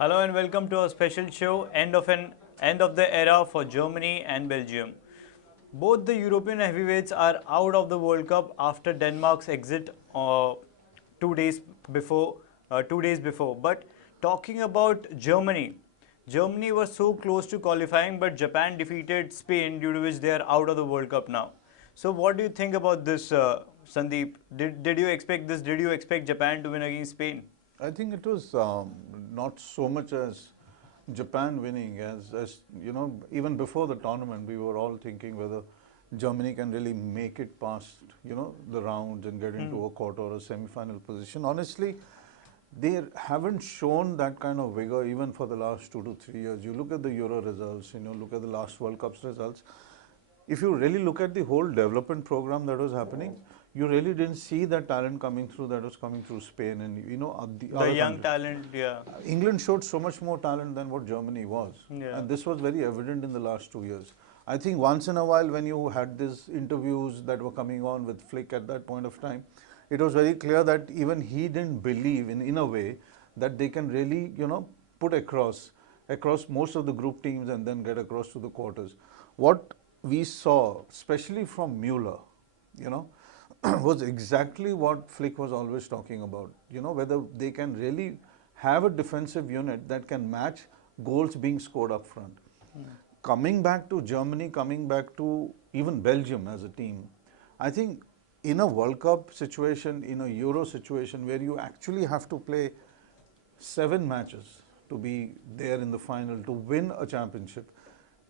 Hello and welcome to our special show, End of the Era for Germany and Belgium. Both the European heavyweights are out of the World Cup after Denmark's exit 2 days before. 2 days before, but talking about Germany, Germany was so close to qualifying, but Japan defeated Spain, due to which they are out of the World Cup now. So, what do you think about this, Sandeep? Did you expect this? Did you expect Japan to win against Spain? I think it was not so much as Japan winning as even before the tournament we were all thinking whether Germany can really make it past the rounds and get into a quarter or a semi-final position. Honestly, they haven't shown that kind of vigor even for the last 2 to 3 years. You look at the Euro results, look at the last World Cups results. If you really look at the whole development program that was happening, you really didn't see that talent coming through that was coming through Spain and The other young countries. talent, yeah. England showed so much more talent than what Germany was, Yeah. and this was very evident in the last 2 years. I think once in a while when you had these interviews that were coming on with Flick at that point of time, it was very clear that even he didn't believe in a way that they can really put across most of the group teams and then get across to the quarters. What we saw, especially from Mueller, was exactly what Flick was always talking about. Whether they can really have a defensive unit that can match goals being scored up front. Coming back to Germany, coming back to even Belgium as a team, I think in a World Cup situation, in a Euro situation where you actually have to play 7 matches to be there in the final, to win a championship,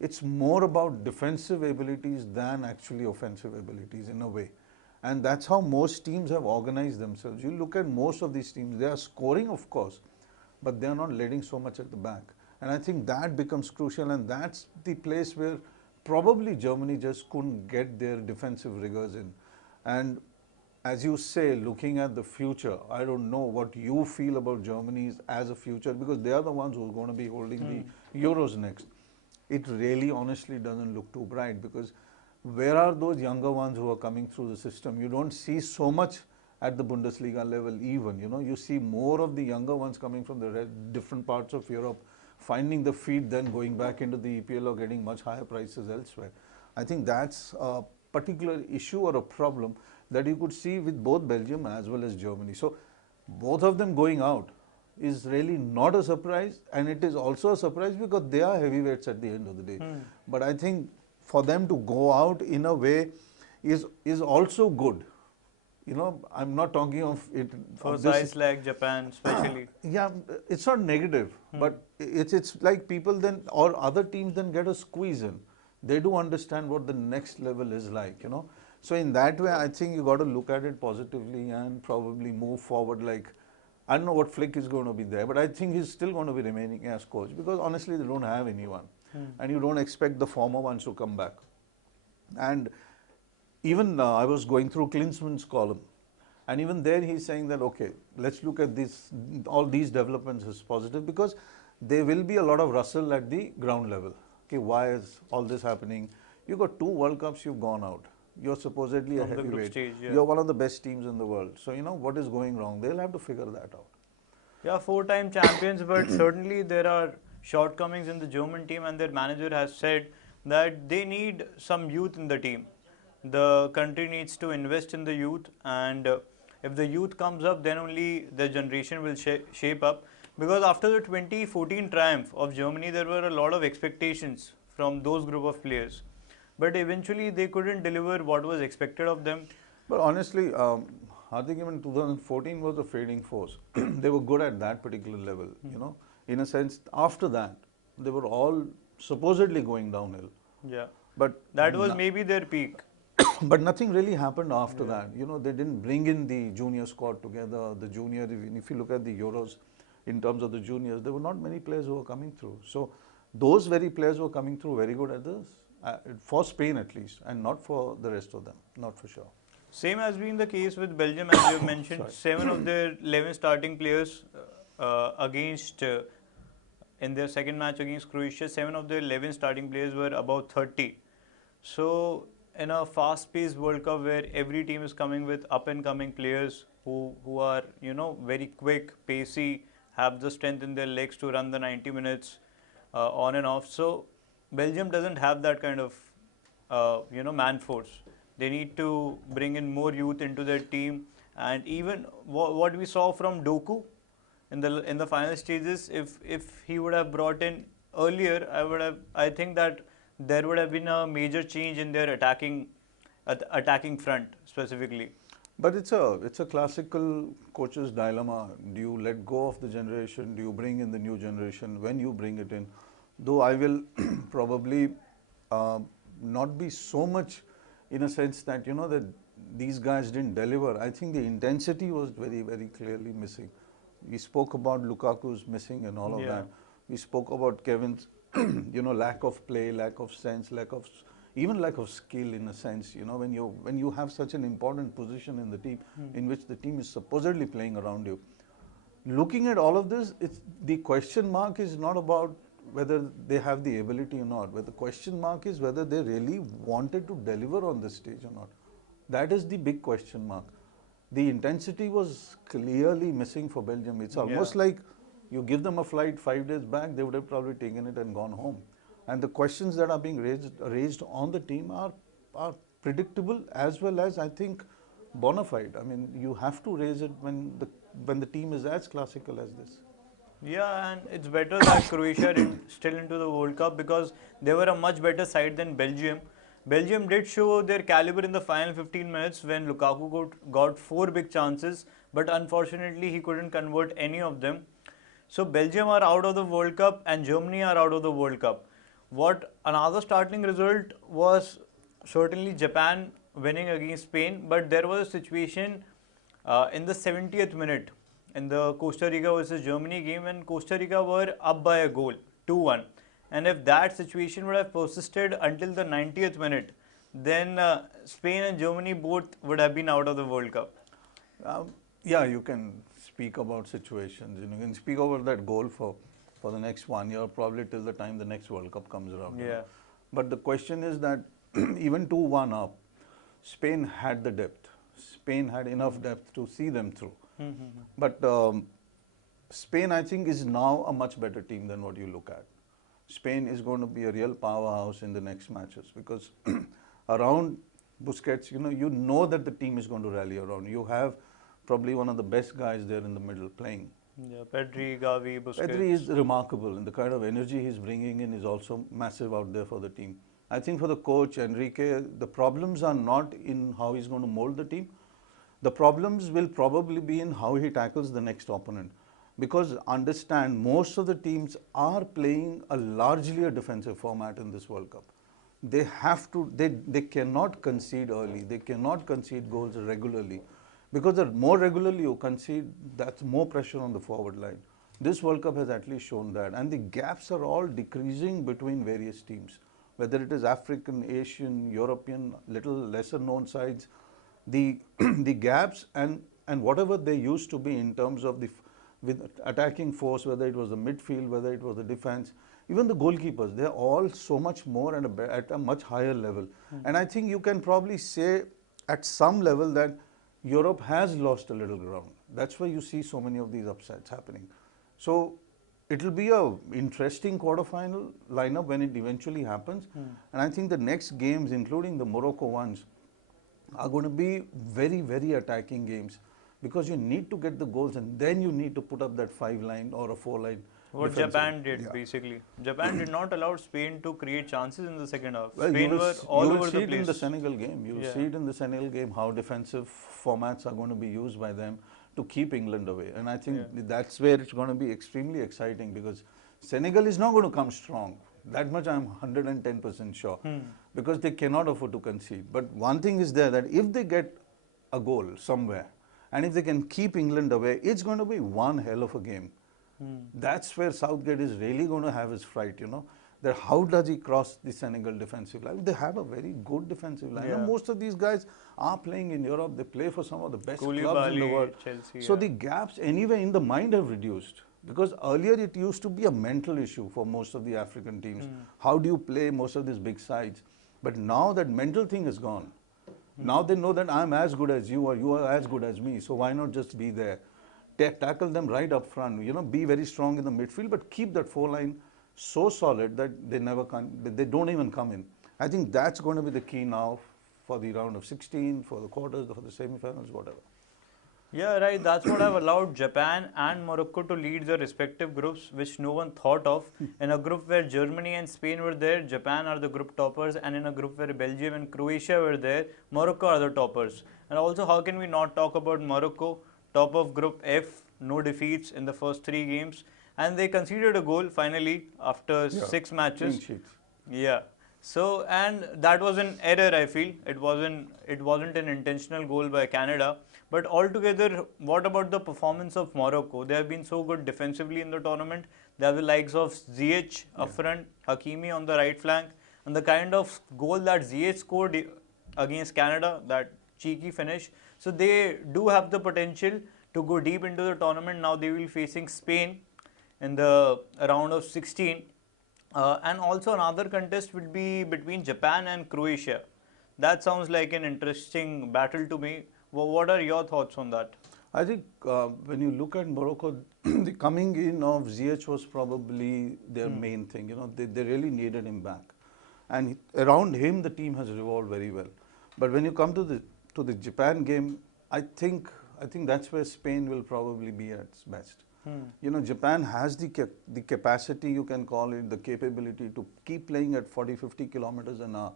it's more about defensive abilities than actually offensive abilities in a way. And that's how most teams have organized themselves. You look at most of these teams, they are scoring, of course, but they are not letting so much at the back. And I think that becomes crucial, and that's the place where probably Germany just couldn't get their defensive rigors in. And as you say, looking at the future, I don't know what you feel about Germany as a future, because they are the ones who are going to be holding the Euros next. It really honestly doesn't look too bright, because where are those younger ones who are coming through the system? You don't see so much at the Bundesliga level even, you see more of the younger ones coming from the different parts of Europe, finding the feet, then going back into the EPL or getting much higher prices elsewhere. I think that's a particular issue or a problem that you could see with both Belgium as well as Germany. So both of them going out is really not a surprise, and it is also a surprise because they are heavyweights at the end of the day. But I think for them to go out in a way is also good. I'm not talking of it For of this. sides like Japan, especially. Yeah, it's not negative, but it's like people then or other teams then get a squeeze in. They do understand what the next level is like, So in that way, I think you got to look at it positively and probably move forward. Like, I don't know what Flick is going to be there, but I think he's still going to be remaining as coach, because honestly they don't have anyone, and you don't expect the former ones to come back. And even I was going through Klinsmann's column, and even there he's saying that, okay, let's look at all these developments as positive, because there will be a lot of rustle at the ground level. Okay, why is all this happening? You've got 2 World Cups, you've gone out. You're supposedly a From the group heavyweight. stage, yeah. You're one of the best teams in the world. So, what is going wrong? They'll have to figure that out. Yeah, 4-time champions, but certainly there are shortcomings in the German team, and their manager has said that they need some youth in the team. The country needs to invest in the youth, and if the youth comes up, then only the generation will shape up. Because after the 2014 triumph of Germany, there were a lot of expectations from those group of players. But eventually, they couldn't deliver what was expected of them. But honestly, Hardik, even 2014 was a fading force. They were good at that particular level, In a sense, after that, they were all supposedly going downhill. Yeah. But that was maybe their peak. But nothing really happened after that. They didn't bring in the junior squad together. The junior, if you look at the Euros, in terms of the juniors, there were not many players who were coming through. So those very players were coming through very good at this, for Spain at least, and not for the rest of them, not for sure. Same has been the case with Belgium, as you mentioned. 7 of their 11 starting players in their second match against Croatia, 7 of their 11 starting players were about 30. So in a fast-paced World Cup where every team is coming with up-and-coming players who are very quick, pacey, have the strength in their legs to run the 90 minutes on and off. So Belgium doesn't have that kind of man force. They need to bring in more youth into their team, and even what we saw from Doku in the final stages, if he would have brought in earlier, I think that there would have been a major change in their attacking front specifically. But it's a classical coach's dilemma. Do you let go of the generation? Do you bring in the new generation? When you bring it in, though I will probably not be so much in a sense that that these guys didn't deliver. I think the intensity was very, very clearly missing. We spoke about Lukaku's missing and all of that. We spoke about Kevin's lack of play, lack of sense, even lack of skill in a sense. When you have such an important position in the team, in which the team is supposedly playing around you. Looking at all of this, the question mark is not about whether they have the ability or not, but the question mark is whether they really wanted to deliver on this stage or not. That is the big question mark. The intensity was clearly missing for Belgium. It's almost like you give them a flight 5 days back, they would have probably taken it and gone home. And the questions that are being raised on the team are predictable as well as, I think, bona fide. I mean, you have to raise it when the team is as classical as this. Yeah, and it's better that Croatia are still into the World Cup, because they were a much better side than Belgium. Belgium did show their caliber in the final 15 minutes when Lukaku got 4 big chances, but unfortunately he couldn't convert any of them. So Belgium are out of the World Cup and Germany are out of the World Cup. What another startling result was certainly Japan winning against Spain, but there was a situation in the 70th minute in the Costa Rica versus Germany game when Costa Rica were up by a goal, 2-1. And if that situation would have persisted until the 90th minute, then Spain and Germany both would have been out of the World Cup. Yeah, you can speak about situations. You can speak about that goal for the next 1 year, probably till the time the next World Cup comes around. Yeah. But the question is that even 2-1 up, Spain had the depth. Spain had enough depth to see them through. But Spain, I think, is now a much better team than what you look at. Spain is going to be a real powerhouse in the next matches, because around Busquets, you know that the team is going to rally around. You have probably one of the best guys there in the middle playing. Yeah, Pedri, Gavi, Busquets. Pedri is remarkable, and the kind of energy he's bringing in is also massive out there for the team. I think for the coach, Enrique, the problems are not in how he's going to mold the team. The problems will probably be in how he tackles the next opponent. Because understand, most of the teams are playing largely a defensive format in this World Cup. They have to, they cannot concede early. They cannot concede goals regularly. Because the more regularly you concede, that's more pressure on the forward line. This World Cup has at least shown that. And the gaps are all decreasing between various teams. Whether it is African, Asian, European, little lesser known sides, the gaps and whatever they used to be in terms of with attacking force, whether it was the midfield, whether it was the defense, even the goalkeepers, they're all so much more at a much higher level. And I think you can probably say at some level that Europe has lost a little ground. That's why you see so many of these upsets happening. So it'll be a interesting quarterfinal lineup when it eventually happens. And I think the next games, including the Morocco ones, are going to be very, very attacking games, because you need to get the goals and then you need to put up that 5-line or a 4-line. What Japan did, basically. Japan did not allow Spain to create chances in the second half. Well, Spain were all over the place. You will see it in the Senegal game. You will see it in the Senegal game how defensive formats are going to be used by them to keep England away. And I think that's where it's going to be extremely exciting, because Senegal is not going to come strong. That much I'm 110% sure, because they cannot afford to concede. But one thing is there, that if they get a goal somewhere, and if they can keep England away, it's going to be one hell of a game. That's where Southgate is really going to have his fright, that how does he cross the Senegal defensive line? They have a very good defensive line. Most of these guys are playing in Europe. They play for some of the best clubs in the world. Chelsea, so the gaps anyway in the mind have reduced. Because earlier it used to be a mental issue for most of the African teams. How do you play most of these big sides? But now that mental thing is gone. Now they know that I'm as good as you or you are as good as me. So why not just be there? tackle them right up front, be very strong in the midfield, but keep that four line so solid that they don't even come in. I think that's going to be the key now for the round of 16, for the quarters, for the semi-finals, whatever. Yeah, right. That's what I've allowed Japan and Morocco to lead their respective groups, which no one thought of. In a group where Germany and Spain were there, Japan are the group toppers, and in a group where Belgium and Croatia were there, Morocco are the toppers. And also, how can we not talk about Morocco, top of Group F, no defeats in the first 3 games, and they conceded a goal finally after 6 matches. Clean sheets. Yeah. So, and that was an error, I feel. It wasn't an intentional goal by Canada. But altogether, what about the performance of Morocco? They have been so good defensively in the tournament. They have the likes of Ziyech up front, Hakimi on the right flank, and the kind of goal that Ziyech scored against Canada, that cheeky finish. So they do have the potential to go deep into the tournament. Now they will be facing Spain in the round of 16. And also another contest will be between Japan and Croatia. That sounds like an interesting battle to me. What are your thoughts on that? I think when you look at Morocco, the coming in of Ziyech was probably their main thing. They really needed him back, and around him the team has revolved very well. But when you come to the Japan game, I think that's where Spain will probably be at its best. Japan has the capacity, you can call it, the capability to keep playing at 40-50 kilometers an hour.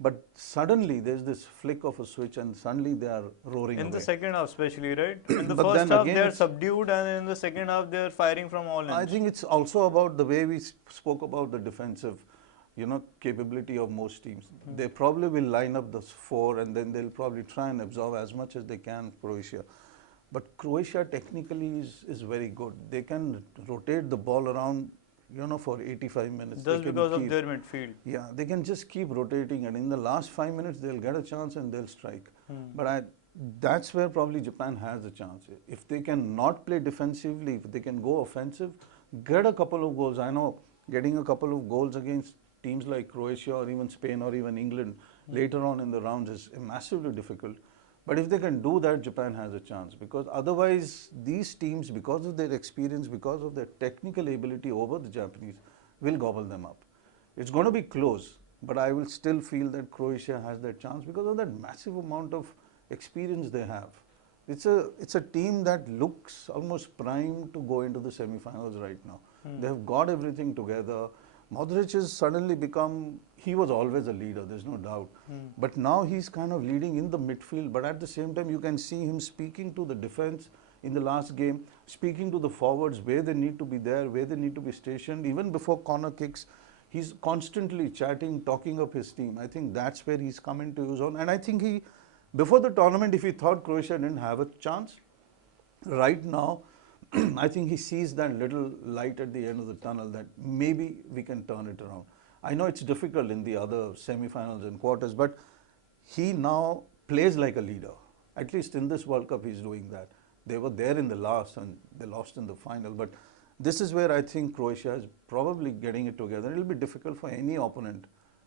But suddenly there's this flick of a switch and suddenly they are roaring In away. the second half especially, right? In the But first then half again, they are subdued, and in the second half they are firing from all ends. I think it's also about the way we spoke about the defensive, capability of most teams. They probably will line up the four and then they'll probably try and absorb as much as they can Croatia. But Croatia technically is very good. They can rotate the ball around, for 85 minutes. Just because of their midfield. Yeah, they can just keep rotating, and in the last 5 minutes they'll get a chance and they'll strike. But that's where probably Japan has a chance. If they can not play defensively, if they can go offensive, get a couple of goals. I know getting a couple of goals against teams like Croatia or even Spain or even England later on in the rounds is massively difficult. But if they can do that, Japan has a chance, because otherwise these teams, because of their experience, because of their technical ability over the Japanese, will gobble them up. It's going to be close, but I will still feel that Croatia has that chance because of that massive amount of experience they have. It's a team that looks almost primed to go into the semi-finals right now. They have got everything together. Modric has suddenly become, he was always a leader, there's no doubt. But now he's kind of leading in the midfield, but at the same time you can see him speaking to the defense in the last game, speaking to the forwards where they need to be there, where they need to be stationed. Even before corner kicks, he's constantly chatting, talking up his team. I think that's where he's come into his own. And I think before the tournament, if he thought Croatia didn't have a chance, right now, I think he sees that little light at the end of the tunnel that maybe we can turn it around. I know it's difficult in the other semi-finals and quarters, but he now plays like a leader. At least in this World Cup, he's doing that. They were there in the last and they lost in the final, but this is where I think Croatia is probably getting it together. It'll be difficult for any opponent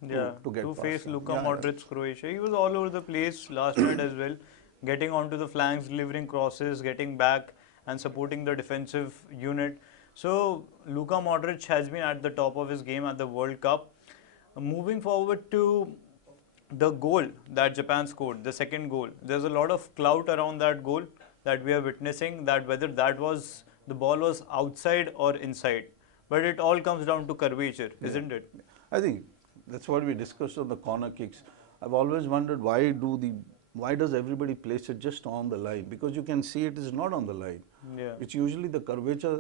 to get past face them. Luka Modric's Croatia. He was all over the place last night as well, getting onto the flanks, delivering crosses, getting back and supporting the defensive unit. So Luka Modric has been at the top of his game at the World Cup. Moving forward to the goal that Japan scored, the second goal, there's a lot of clout around that goal that we are witnessing, that whether the ball was outside or inside. But it all comes down to curvature, isn't it? I think that's what we discussed on the corner kicks. I've always wondered why does everybody place it just on the line? Because you can see it is not on the line. Yeah. It's usually the curvature,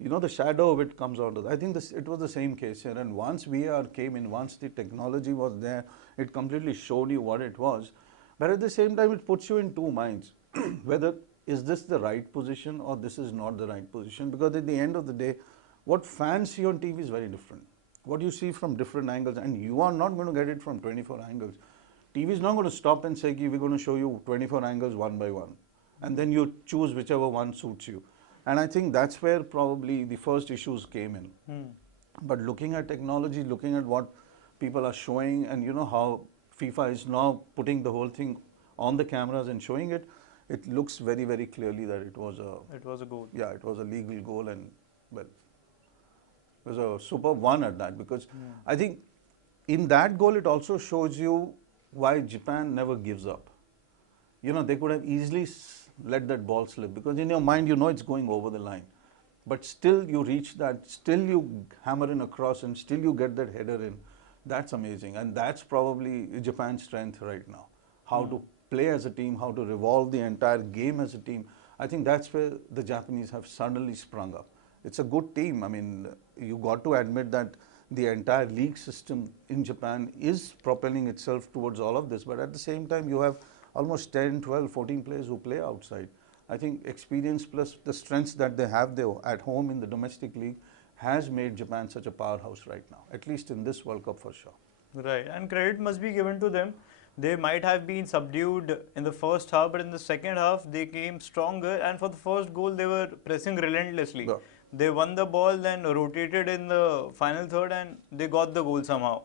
the shadow of it comes onto. I think it was the same case here. And once VR came in, once the technology was there, it completely showed you what it was. But at the same time, it puts you in two minds. Whether is this the right position or this is not the right position? Because at the end of the day, what fans see on TV is very different. What you see from different angles, and you are not going to get it from 24 angles. TV is not going to stop and say, we're going to show you 24 angles one by one. And then you choose whichever one suits you. And I think that's where probably the first issues came in. But looking at technology, looking at what people are showing, and how FIFA is now putting the whole thing on the cameras and showing it, it looks very, very clearly that it was a, It was a goal. yeah, it was a legal goal, and well, it was a superb one at that, because I think in that goal it also shows you why Japan never gives up. You know, they could have easily let that ball slip, because in your mind you know it's going over the line, but still you reach that, still you hammer in across, and still you get that header in. That's amazing, and that's probably Japan's strength right now. How to play as a team, how to revolve the entire game as a team. I think that's where the Japanese have suddenly sprung up. It's a good team. I mean, you got to admit that the entire league system in Japan is propelling itself towards all of this, but at the same time you have almost 10, 12, 14 players who play outside. I think experience plus the strengths that they have there at home in the domestic league has made Japan such a powerhouse right now, at least in this World Cup for sure. Right, and credit must be given to them. They might have been subdued in the first half, but in the second half they came stronger. And for the first goal, they were pressing relentlessly. Yeah. They won the ball, then rotated in the final third, and they got the goal somehow.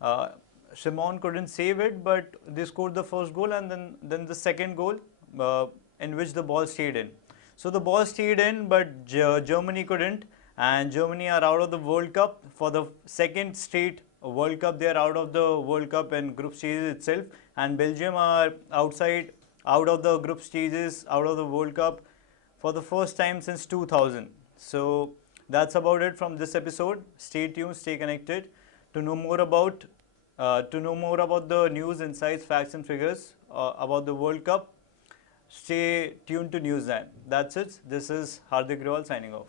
Uh, Shimon couldn't save it, but they scored the first goal, and then the second goal, in which the ball stayed in. So the ball stayed in, but Germany couldn't, and Germany are out of the World Cup for the second straight World Cup. They are out of the World Cup and group stages itself, and Belgium are out of the group stages, out of the World Cup for the first time since 2000. So that's about it from this episode. Stay tuned, stay connected to know more about the news, insights, facts, and figures about the World Cup. Stay tuned to Newsline. That's it. This is Hardik Agrawal signing off.